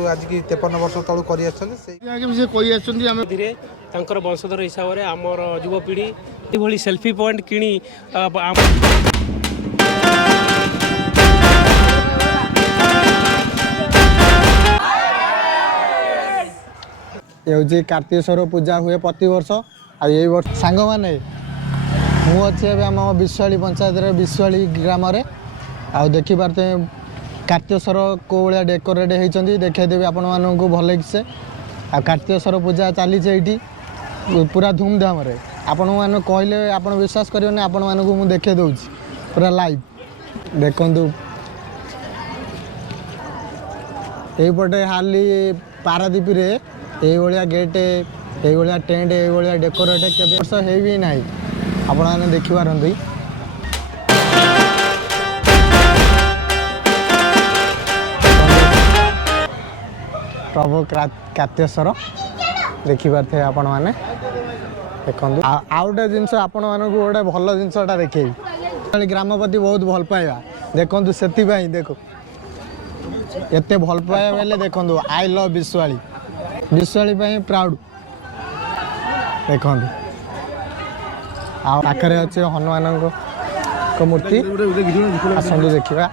को आज की 53 वर्ष तलू कर धीरे वंशधर हिसाब से आमर युवपीढ़ी ये सेल्फी पॉइंट किणी ये कार्तिकेश्वर पूजा हुए प्रति वर्ष आई वर्ष सांग मैंने मुझे आम विश्वाड़ी पंचायत विश्वाड़ी ग्राम आ देखिपारे कार्तिकेश्वर को भाया डेकोरेट होती देखईदेवी आपण मानक भल से आ कार्तिकेश्वर पूजा चली पूरा धूमधाम आपण मैंने कहले आप विश्वास करेंगे आपण मानक मुझे देखे दूसरी पूरा लाइव देखु यहीपटे हाली पारादीप ये गेट ये टेंट ये डेकोरेट के वर्ष है भी ना आपण मैंने देखिपारती प्रभु कार्तिकेश्वर देखिपारे आपण मैंने देखो आउ गए जिनस आपण मानक गोटे भल जिनसा देखी ग्रामपति बहुत भल पाइबा देखु से देखो एत भल पाइबा बेले देखो आई लव विश्वाड़ी विश्वाड़ी प्राउड देखो आखिर अच्छे हनुमान को मूर्ति आसतु देखा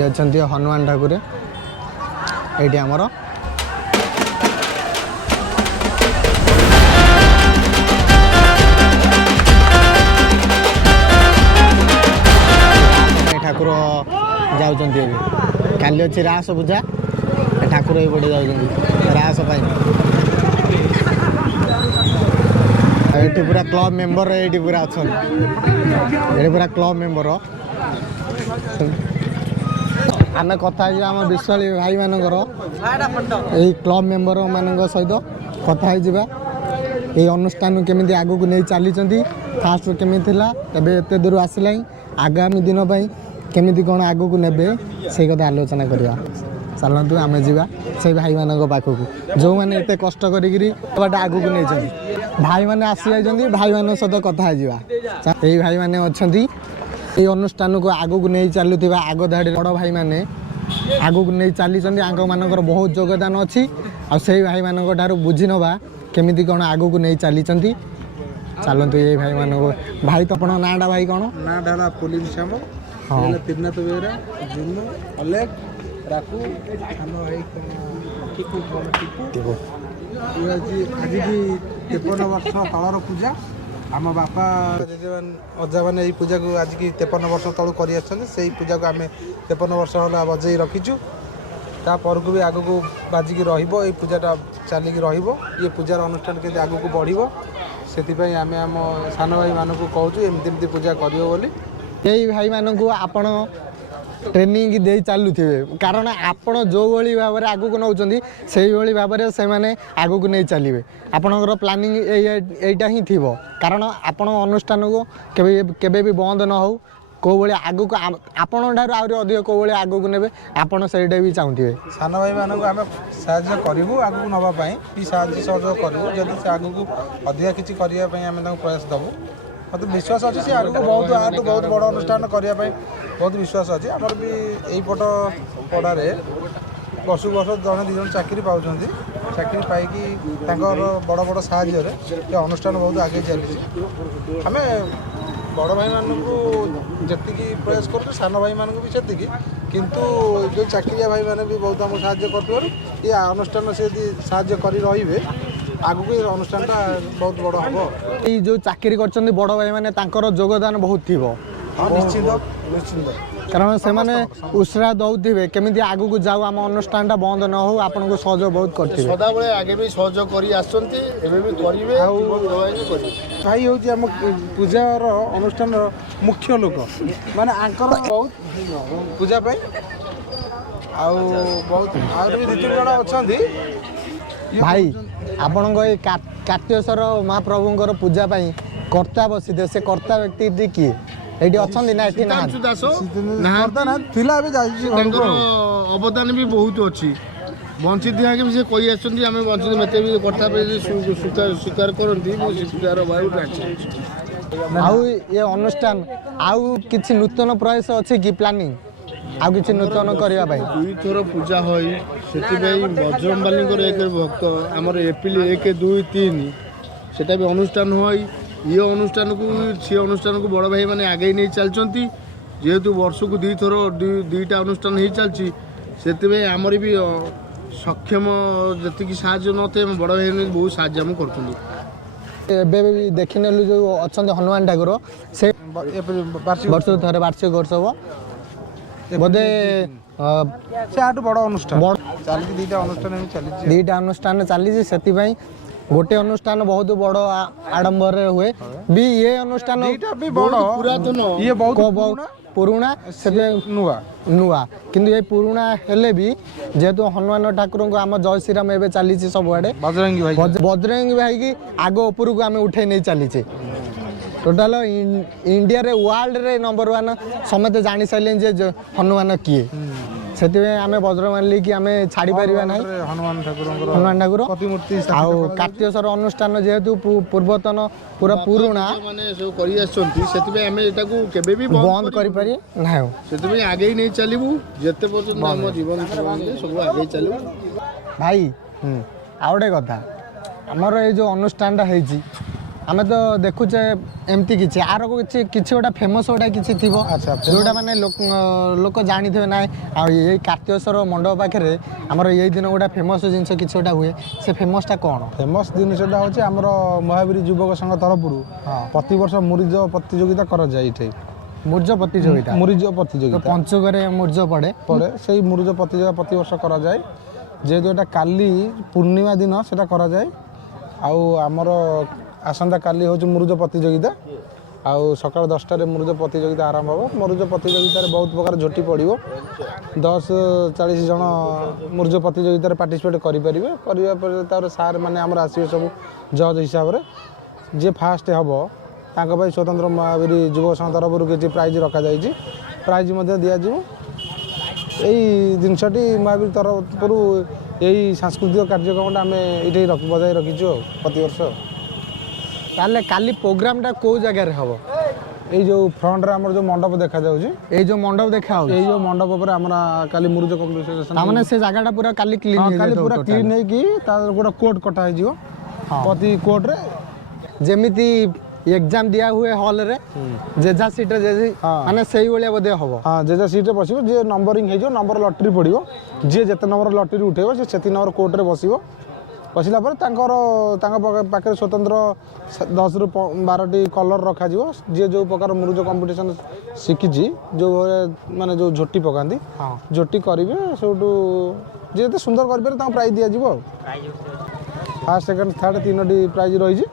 अच्छा हनुमान ठाकुर ये आमर ठाकुर जाऊँगी काली अच्छी रास पूजा ठाकुर ये पटे जाऊँगी रास ये पूरा क्लब मेंबर ये पूरा अच्छा ये पूरा क्लब मेंबर आम कथा आम विश्वाड़ी भाई मानकर यही क्लब मेंबर मान सहित कथा ये अनुष्ठान केमी आग को नहीं चली फास्ट केमी एत दूर आसला आगामी दिन केमी कौन आग को ने से कथा आलोचना करवा चलतु आम जा से भाई मान पाखक जो मैंने एत कष्ट कर आग को नहीं भाई मैंने आसी जाइए भाई मान सहित कथा यही भाई मैंने अच्छा ये अनुष्ठान को आग को नहीं चलुवा आग धाड़ी बड़ भाई मैंने आग को नहीं चली मानकर बहुत योगदान अच्छी आई भाई मान बुझी नवा केमी कौन आग को नहीं चली चलतु ये भाई मान भाई तो अपन नाटा भाई कौन ना पुलिस श्याम हाँ त्रिनाथ बेहरा जुन्नू अलेग राकू भाई आज की 53 वर्ष तलर पूजा आम बापा जेजेमान अजा मैंने यही पूजा को आज की 53 वर्ष तलू कर पूजा को आम 53 वर्ष है बजे रखीचु तापर को भी आग को बाजिकी रही पूजाटा चलिकी ये पूजार अनुष्ठान के आग को बढ़ से आम आम सान भाई मानक कहूँ एमती पूजा कर यही भाई मानक आपण ट्रेनिंग दे चलुवे कारण आपण जो भाई भाव में आग को नौ से भाव में से आग को नहीं चलिए आपणकर प्लानिंग यहीटा ही थी कारण आपण अनुष्ठान को केबे भी बंद न हो कौ भाई आग को आपण ठार अधिक कौ भाई आग को ने आपड़ से भी चाहते सान भाई मानक आम साहय करूँ आग को नापी कि सहयोग करूँ जब से आग को अधिक किसी करने प्रयास दबू मत विश्वास अच्छी से आगे बहुत आठ बहुत बड़ अनुष्ठान करने बहुत विश्वास अच्छी आमर भी यहीपट पड़ारे वर्ष वर्ष जड़े दु जन चाकरी पाँच चाकरी पाई बड़ बड़ साहय अनुष्ठान बहुत आगे चली आम बड़ भाई मानक जी प्रयास कर सान भाई मानक भी से किंतु जो चाकरिया भाई मैंने भी बहुत आमको साहय कर ये अनुष्ठान से साहय कर रे आगु को अनुष्ठान बहुत बड़ हम ये जो चाकरी कर बड़ भाई मैंने योगदान बहुत थी हाँ निश्चिंत निश्चिंत कारण से मैंने उत्साह दौथे केमी आग को जाऊ आम अनुष्ठान बंद न हो आपन को सहयोग बहुत करते सदा बेले आगे भी सहयोग भाई हूँ आम पूजार अनुष्ठान मुख्य लोक माने आंकर बहुत पूजा बहुत भी दु तीन जन अच्छा भाई आपण कार्तिकेश्वर महाप्रभुंर पूजा कर्ता बसी से कर्ता व्यक्ति किए ये अच्छा अवदान भी बहुत अच्छी वंचित भी से कही आम वंचित मत भी कर्ता स्वीकार करती आउ ये अनुष्ठान आउ किछि नूतन प्रयास अछि कि प्लानिंग आउ किछि नूतन करिया भाई 2 थर पूजा होई सेति बजरंगबाली एक भक्त आमर एप्रिल 1 2 3 सेटा भी अनुष्ठान होई ये अनुष्ठान को बड़ भाई माने आगे नहीं चलचंती जेहेतु वर्ष को 2 थर 2टा अनुष्ठान ही चलची सेति आमर भी सक्षम जति साहाଯ୍य नथे बड़ भाई बहुत साहाଯ୍य हम करछुंदी एबे भी देखिनेलु जो अछंत हनुमान ठाकुर से वर्ष थरे वार्षिक उत्सव बोधे से आटू बड़ अनुष्ठान चली दीटा अनुष्ठान चली दीटा अनुष्ठान चली से गोटे अनुष्ठान बहुत बड़ आडंबर हुए भी ये अनुष्ठान भी बड़ पुरातन ये बहुत पुराना से नुआ नुआ किंतु ये पुराना हेले भी जेहेतु हनुमान ठाकुर को आम जय श्रीराम एवं चली सब आड़े बजरंगी भाई की आग उपरू को आम उठे नहीं चली टोटाल इंडिया रे वर्ल्ड रे नंबर 1 समते जानी सारे जे हनुमान किए से आम बज्रमाली कि आम छाड़ी पारिबा नहीं हनुमान ठाकुर प्रतिमूर्ति आउ कार्तिकेश्वर अनुष्ठान जेहेतु पूर्वतन पूरा पुराना माने सब करि आछंती सेति हमें एटा को केबे भी बंद करि पारि नाही सेति आगे ही नहीं चलिबू जते पर्यंत हम जीवन सब आगे चलू भाई आउटे कथा हमर ए जो अनुष्ठानटा हेजी आमे तो देखुचे एमती किछि आरो किछि गोटा फेमस गोटा किछि थिबो अच्छा जोटा माने लोक जानि थिबे ना आ ये कार्तिकेश्वर मंडप पाखरे हमर एई दिन गोटा फेमस जिंस किछि गोटा हुए से फेमसटा कोन फेमस जिनसटा होछि हमर महावीर युवक संघ तरफरु प्रति वर्ष मुरिज प्रतियोगिता कर जाय इठे मुर्ज प्रतियोगिता पंचगरे मुर्ज पड़े से मुरुज प्रतियोगिता प्रति वर्ष करा जाए जेहेतु एटा काली पूर्णिमा दिन सेटा करा जाए आउ हमर आसंता काली हूँ मुरुज प्रतियोगिता आउ सकाल 10टार मुरुज प्रतियोगिता आरंभ हो मुरुज प्रतियोगिता बहुत प्रकार झोटी पड़ो 10-40 जन मुरुज प्रतियोगिता पार्टिसिपेट करें सार मैंने आमर आसवे सब जज हिसाब से जी फास्ट हम तांको स्वतंत्र महावीर युवक संघ तरफ किसी प्राइज रखा जाइए प्राइज दिज्व यही जिनसटी महावीर तरफ यही सांस्कृतिक कार्यक्रम आम ये बजाय रखीचु प्रति वर्ष ताले काली प्रोग्रामटा को जगह हम ये जो फ्रंट रे हमर जो मंडप देखा जाउची ए जो मंडप देखा हो ये जो मंडप पर हमरा काली मुरुज कंपटीशन तामने से जगहटा पूरा काली क्लीन हो काली पूरा क्लीन है कि ता गोटा कोड कटा है जियो प्रति कोड रे जेमिति एग्जाम दिया हुए हॉल रे जेजा सीट रे जे माने सेही बलिया बदे हबो हां जेजा सीट रे बसिबो जे नंबरिंग हे जो नंबर लॉटरी पड़िबो जे जते नंबर लॉटरी उठेबो से सेति नंबर कोड रे बसिबो बसला पर पाखे स्वतंत्र 10 ରୁ 12टी कलर रखा जी जो प्रकार मुरुज कंपटीशन शिखी जो माने जो झोटी पकाती झोटी करेंगे सब जी सुंदर कर प्राइज दिज्व फास्ट सेकेंड थर्ड 3टी प्राइज रही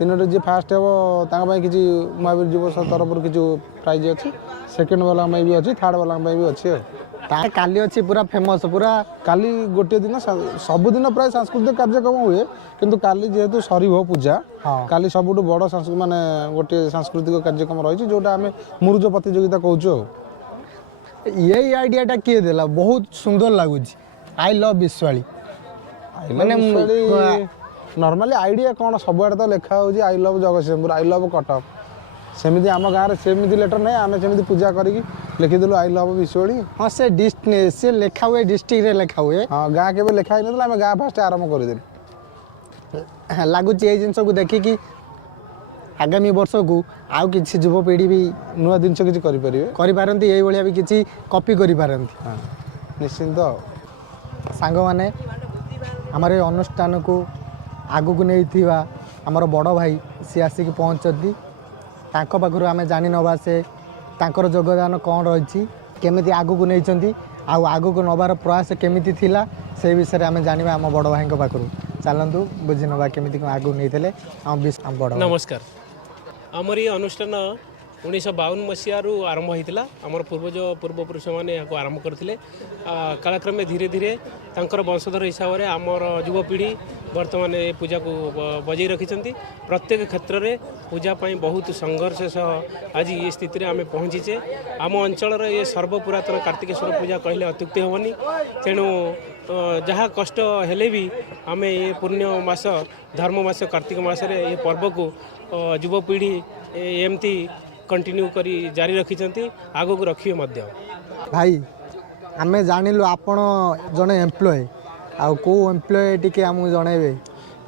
3टी जी फास्ट हे कि महावीर युव तरफ किसी प्राइज अच्छी सेकेंड वाला भी अच्छी थर्ड वाला भी अच्छी काली अच्छी पूरा फेमस पूरा काली गोटे दिन सबुदिन प्राय सांस्कृतिक कार्यक्रम हुए किंतु काली जेहेतु सर पूजा काली सबुठ बड़ माने गोटे सांस्कृतिक कार्यक्रम रही जोटा आम मुरुज प्रतियोगिता कहूँ यही आइडियाटा किए देला बहुत सुंदर लगुच आई लव विश्वाली माने नॉर्मली आइडिया कौन सबुआड़े तो लिखा हो I love Jagatsinghpur I love Cuttack सेमिति आम गाँव सेमिति लेटर नहीं आम सेमिति पूजा करी लिखिदेलु आई लव विश्वाली हाँ से लिखा हुए डिस्ट्रिक्ट रे लिखा हुए हाँ गाँ के लिखा ही आम गाँ फास्ट आरंभ करदेलु लगुच ये जिन को देखिकी आगामी वर्ष को आउ किसी युवपीढ़ी भी नुआ जिन किसी करें ये भी किसी कॉपी करपारती निश्चिंत सांग मैंने आमर ये अनुष्ठान को आगू को नहीं आमर बड़ भाई सी आसिक पहुँचती तांको पाखरु आमे जानि नबा से तांकर योगदान कौन रही केमिति आगू को नहीं आगू को नबार प्रयास केमिति थिला से विषय में आमे जानिबा आम बड़ भाई पाखरु चलतु बुझी नबा केमिति आगू नहीं आम बड़ नमस्कार आमर ये अनुष्ठान 1952 मसीहारू आरंभ होता आमर पूर्वपुरुष मैंने आरंभ करते कालक्रमे धीरे धीरे तांकर वंशधर हिसाब से आमर युवपीढ़ी वर्तमान ये पूजा को बजाई रखिंट प्रत्येक क्षेत्र में पूजापाई बहुत संघर्ष सह आज ये स्थिति आम पहुँचीचे आम अंचल ये सर्वपुरातन कार्तिकेश्वर पूजा कहले अत्युक्ति हेनी तेणु जहाँ कष्ट हेले भी आम ये पुण्य मास धर्म मास कार्तिक मास ये पर्व को युवपीढ़ी एमती कंटिन्यू करी जारी रखिछंती आगो को रखिए मध्य। भाई आमे जानिलु आपण जने एम्प्लॉय आउ को एम्प्लॉय टिके आमु जणेबे।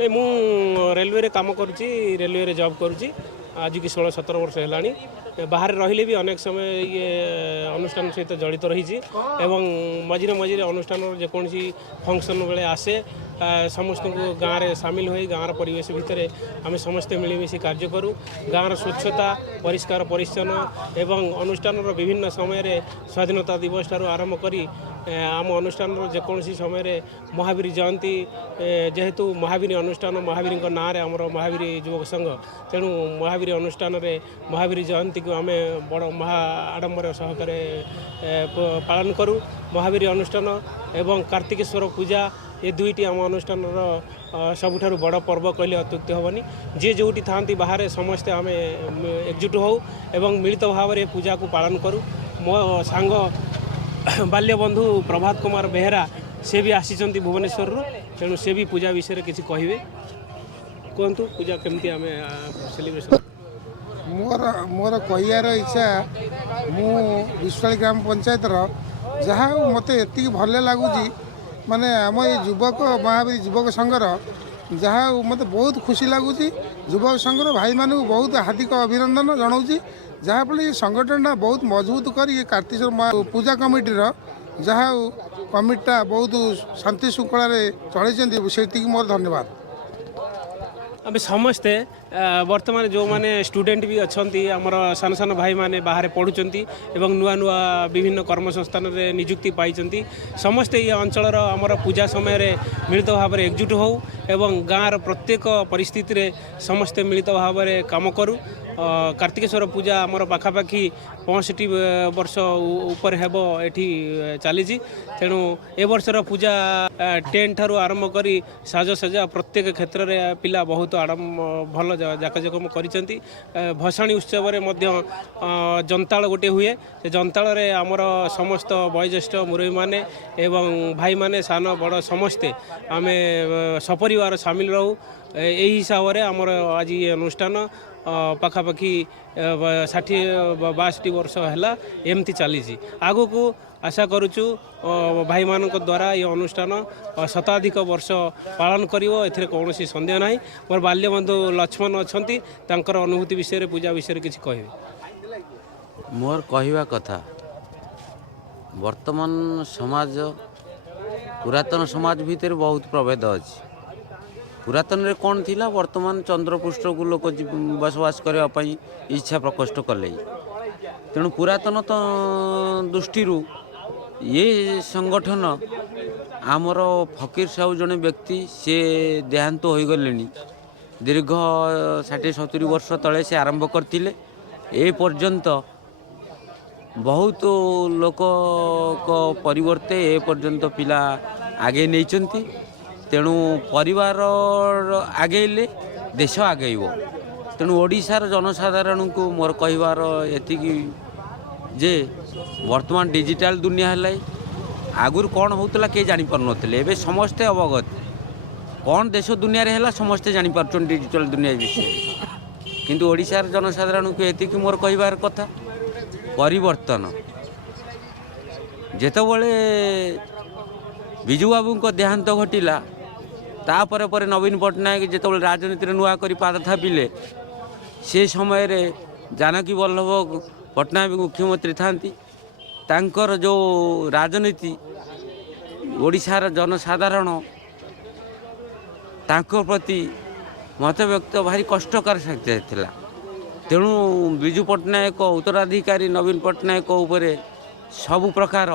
ए मु रेलवे रे काम करूची रेलवे रे जॉब करूची आज की 16-17 वर्ष हेलानी बाहर रहिले भी अनेक समय ये अनुष्ठान सहित जड़ित रही एवं मझिरे मझिरे अनुष्ठान जेकोसी फंक्शन बेले आसे समस्त को गाँव में सामिल हो गाँव परिवेश भितर आम समस्ते मिलमिशी कार्य करूँ गाँव स्वच्छता परिष्कार परिच्छन्न एवं अनुष्ठान विभिन्न समय स्वाधीनता दिवस ठारू आरंभ करी आम अनुष्ठान जेकोसी समय महावीर जयंती जेहेतु महावीर अनुष्ठान महावीर ना आमर महावीर युवक संघ तेणु महावीर अनुष्ठान रे महावीर जयंती को आम बड़ महा आडंबर सहकारे पालन करूँ। महावीर अनुष्ठान एवं कार्तिकेश्वर पूजा ये दुईटी आम अनुष्ठान सबुठारु बड़ पर्व कहले अत्युक्ति हेनी जे जोटी था बाहर समस्ते आम एकजुट हो एवं मिलित भाव में पूजा को पालन करूँ। मो सांग बाल्यबंधु प्रभात कुमार बेहेरा से भी आसी भुवनेश्वर तेणु से भी पूजा विषय किसी कहे कहतु पूजा केमती आम सेलिब्रेशन मोर कहियार इच्छा मु विश्वाली ग्राम पंचायत जहाँ मत एति भल लगुच माने आम ये युवक महावीर युवक संघर जहाँ मत बहुत खुशी लगुच युवक संघर भाई मानू बहुत हार्दिक अभिनंदन जनाऊँगी जहाँफल ये संगठन बहुत मजबूत कर कार्तिकेश्वर पूजा कमिटीर जहाँ कमिटीटा बहुत शांति श्रृंखला चलती से मोर धन्यवाद। आम समस्ते वर्तमान जो माने स्टूडेंट भी अच्छा आमर सान सान भाई माने बाहर पढ़ुंट एवं नुआ नुआ विभिन्न कर्मसंस्थान रे नियुक्ति पाई समस्ते ये अंचल आमर पूजा समय मिलित भाव में एकजुट हो एवं गाँव प्रत्येक परिस्थिति रे समस्ते मिलित भाव में काम करूँ। कार्तिकेश्वर पूजा आमर पाखापाखि 65 वर्ष उपर हेब एठी चली तेणु ए वर्षर पूजा टेंट ठारू आरंभ करी साजसजा प्रत्येक क्षेत्र में पिला बहुत भल जाकजकम करिसेंती। भसाणी उत्सव रे मध्य जंताल गोटे हुए से जंताल रे आमर समस्त वयोज्येष्ठ मुरबी माने एवं भाई माने सान बड़ समस्ते आमे सपरिवार सामिल रहू। यही हिसाब से आमर आज ये अनुष्ठान पाखापाखि 60-62 वर्ष है एमती चली आगो को आशा करुचु भाई मान द्वारा ये अनुष्ठान शताधिक वर्ष पालन करिवो एथिरे कौनसी संदेह नहीं। मोर बाल्यबंधु लक्ष्मण अच्छी तांकर अनुभूति विषय पूजा विषय किसी कहे मोर कहवा कथा वर्तमान समाज पुरातन समाज भितर बहुत प्रभेद अच्छी। पुरातन रे कौन थिला वर्तमान चंद्रपृष्ठ को लोक बसवास करने इच्छा प्रकट कले तेणु पुरातन तो दृष्टि ये संगठन आमर फकीर साहू जने व्यक्ति से देहांत हो गले दीर्घ 60-70 वर्ष तले से आरंभ करते ए पर्यंत बहुत लोक परिवर्ते ए पर्यंत पिला आगे नहीं तेणु परिवार आगेले देश आगेब तेणु ओडिशार जनसाधारण को मोर कहवार एति जे वर्तमान डिजिटल दुनिया है आगुर कौन होता किए जापर नथिले एबे समस्ते अवगत कौन देश दुनिया रे है समस्ते जापर डिजिटल दुनिया विषय किंतु ओडिशार जनसाधारण को एति मोर कहवार कथा परिवर्तन जेतबले विजु बाबू को देहांत घटिला तापर पर नवीन पट्टनायक जिते राजनीति नुआ कर पाद थापिले से समय रे जानकी वल्लभ पट्टनायक मुख्यमंत्री थांती तांकर जो राजनीति ओडिशार जनसाधारण तांको प्रति मत व्यक्त भारी कष्टकर थिला तेणु विजु पट्टनायक उत्तराधिकारी नवीन पट्टनायक उपरे सबु प्रकार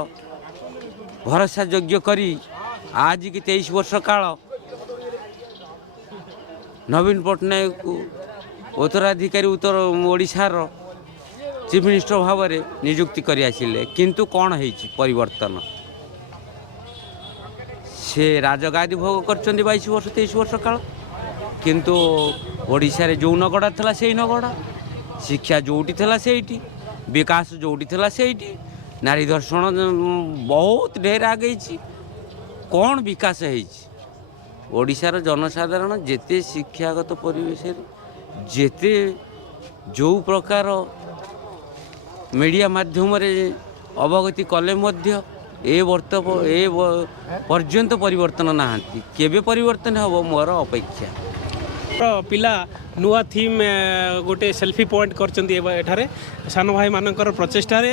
भरोसा योग्य करी आज की 23 वर्ष काल नवीन पट्टनायक उत्तराधिकारी उत्तर ओडिशार चीफ मिनिस्टर भाव में नियुक्ति कर आसिले किंतु कौन है परिवर्तन से राजगादी भोग कर 22 वर्ष 23 वर्ष काल किंतु ओडिशा रे जो नगड़ा था से नगड़ा शिक्षा जोटी था से विकास जोटी था से नारी दर्शन बहुत ढेर आगे कौन विकास है ओडिशार जनसाधारण जेते शिक्षागत परिवेश जेते जो प्रकार मीडिया माध्यम अवगति कले पर्यंत परिवर्तन नहांती केबे परिवर्तन हम मोर अपेक्षा पिला नुआ थीम गोटे सेल्फी पॉइंट कर सान भाई मानकर प्रचेष्टार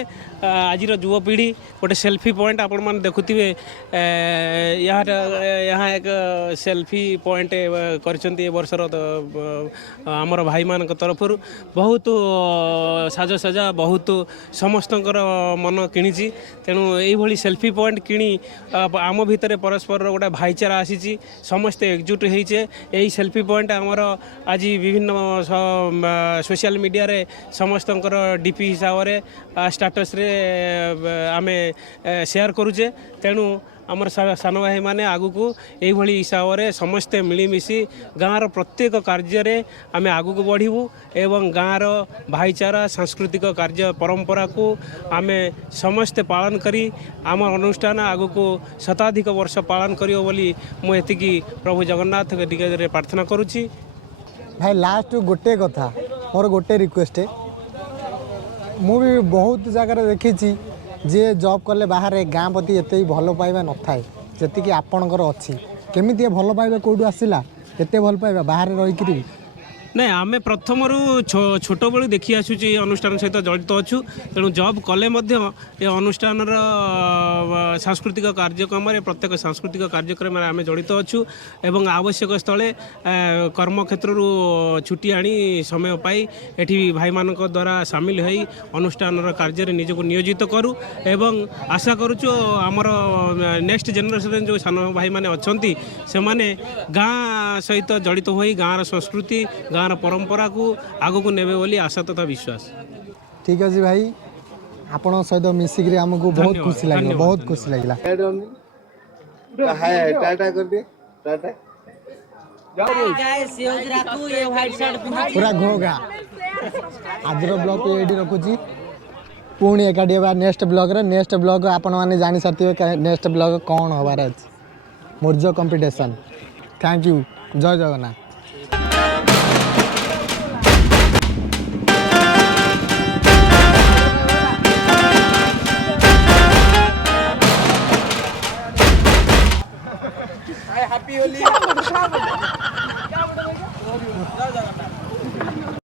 आज युवपीढ़ी गोटे सेल्फी पॉइंट आपण मैंने देखुवे यहाँ एक सेल्फी पॉइंट कर वर्षर आमर भाई मान तरफ बहुत साजसजा बहुत समस्त मन किणी तेणु यही सेल्फी पॉइंट किणी आम भितर परस्पर गोटे भाईचारा आसी समस्ते एकजुट होइछे यही सेल्फी पॉइंट आमर आज विभिन्न सोशल मीडिया रे समस्त डीपी हिसाब से स्टाटस रे आमे शेयर करुचे तेणु आमर सान भाई माने आगु को यही हिसाब से समस्ते मिलमिशि गाँव प्रत्येक कार्य आमे आगु को बढ़ू एवं गाँव भाईचारा सांस्कृतिक कार्य परंपरा को आमे समस्ते पालन करी आम अनुष्ठान आगु को शताधिक वर्ष पालन करियो बोली मुझे प्रभु जगन्नाथ के प्रार्थना करुच्ची। भाई लास्ट गोटे कथा मोर गोटे रिक्वेस्ट है मु भी बहुत जगह देखी जे जॉब कले बाहर गाँ प्रति एत भल पाइबा न थाए जी आपणकर अच्छी केमी भल पाइबा कौटू आसला एत भल पाइबा बाहर रही नहीं आमे प्रथम छोट बलू देखी आसुची अनुष्ठान सहित जड़ित अच्छु तेणु जॉब कले ये अनुष्ठान सांस्कृतिक कार्यक्रम प्रत्येक सांस्कृतिक कार्यक्रम आम जड़ित अच्छु एवं आवश्यक स्थले कर्म क्षेत्र छुट्टी आनी समय पाई एठी भाई मान द्वारा सामिल हो अनुष्ठान कार्य निजक नियोजित करूँ एवं आशा करुचु आमर नेक्स्ट जेनेरेशन जो सान भाई मैंने अच्छा से गाँ सहित जड़ित हो गाँव संस्कृति गाँव परंपरा को आगो को नेबे बोली आशा तथा विश्वास। ठीक अच्छे भाई आपण सहित मिसिक आमको बहुत खुशी लगे बहुत खुशी लगे पूरा घोगा आज ब्लॉग ये रखुची पुणी एकाठी नेक्स्ट ब्लॉग आपण मैंने जानी सारे नेक्स्ट ब्लॉग कौन हबार अच्छे मूर्ज कंपिटिशन। थैंक यू जय जगन्नाथ। Happy Holi.